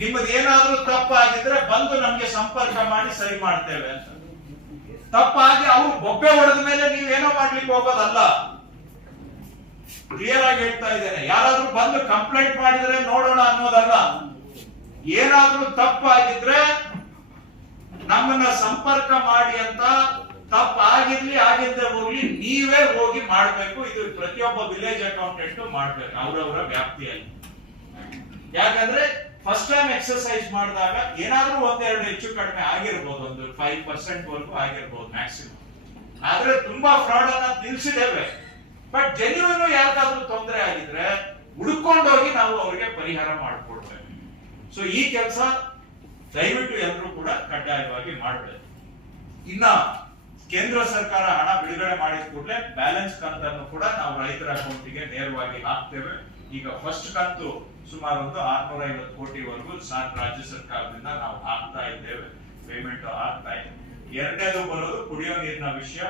ನಿಮ್ಮದು ಏನಾದ್ರೂ ತಪ್ಪಾಗಿದ್ರೆ ಬಂದು ನಮ್ಗೆ ಸಂಪರ್ಕ ಮಾಡಿ ಸರಿ ಮಾಡ್ತೇವೆ ಅಂತ. ತಪ್ಪಾಗಿ ಅವ್ರು ಬೊಬ್ಬೆ ಹೊಡೆದ ಮೇಲೆ ನೀವೇನೋ ಮಾಡ್ಲಿಕ್ಕೆ ಹೋಗೋದಲ್ಲ. ಕ್ಲಿಯರ್ ಆಗಿ ಹೇಳ್ತಾ ಇದ್ದೇನೆ. ಯಾರಾದ್ರೂ ಬಂದು ಕಂಪ್ಲೇಂಟ್ ಮಾಡಿದ್ರೆ ನೋಡೋಣ ಅನ್ನೋದಲ್ಲ. ಏನಾದ್ರೂ ತಪ್ಪಾಗಿದ್ರೆ ನಮ್ಮನ್ನ ಸಂಪರ್ಕ ಮಾಡಿ ಅಂತ. ತಪ್ಪಾಗಿರ್ಲಿ ಆಗಿದ್ದೆ ಹೋಗ್ಲಿ ನೀವೇ ಹೋಗಿ ಮಾಡ್ಬೇಕು. ಇದು ಪ್ರತಿಯೊಬ್ಬ ವಿಲೇಜ್ ಅಕೌಂಟೆಂಟ್ ಮಾಡ್ಬೇಕು ಅವರವರ ವ್ಯಾಪ್ತಿಯಲ್ಲಿ. ಯಾಕಂದ್ರೆ ಫಸ್ಟ್ ಟೈಮ್ ಎಕ್ಸರ್ಸೈಸ್ ಮಾಡಿದಾಗ ಏನಾದ್ರೂ ಒಂದೆರಡು ಹೆಚ್ಚು ಕಡಿಮೆ ಆಗಿರ್ಬೋದು, ಒಂದು 5% ವರೆಗೂ ಆಗಿರ್ಬೋದು ಮ್ಯಾಕ್ಸಿಮಮ್. ಆದ್ರೆ ತುಂಬಾ ಫ್ರಾಡ್ ಅನ್ನ ನಿಲ್ಸಿದ್ದೇವೆ. ಬಟ್ ಜೆನ್ಯೂನ್ ಯಾರಿಗಾದ್ರೂ ತೊಂದರೆ ಆಗಿದ್ರೆ ಹುಡ್ಕೊಂಡೋಗಿ ನಾವು ಅವರಿಗೆ ಪರಿಹಾರ ಮಾಡ್ಕೊಡ್ಬೇಕು. ಸೊ ಈ ಕೆಲಸ ದಯವಿಟ್ಟು ಎಲ್ಲರೂ ಕೂಡ ಕಡ್ಡಾಯವಾಗಿ ಮಾಡಬೇಕು. ಇನ್ನ ಕೇಂದ್ರ ಸರ್ಕಾರ ಹಣ ಬಿಡುಗಡೆ ಮಾಡಿದ ಕೂಡಲೇ ಬ್ಯಾಲೆನ್ಸ್ ಕಂತನ್ನು ಕೂಡ ನಾವು ರೈತರ ಅಕೌಂಟಿಗೆ ನೇರವಾಗಿ ಹಾಕ್ತೇವೆ. ಈಗ ಫಸ್ಟ್ ಕಂತು ಸುಮಾರು ಒಂದು 650 ಕೋಟಿವರೆಗೂ ರಾಜ್ಯ ಸರ್ಕಾರದಿಂದ ನಾವು ಹಾಕ್ತಾ ಇದ್ದೇವೆ, ಪೇಮೆಂಟ್ ಆಗ್ತಾ ಇದೆ. ಎರಡನೇದು ಬರೋದು ಕುಡಿಯೋ ನೀರಿನ ವಿಷಯ.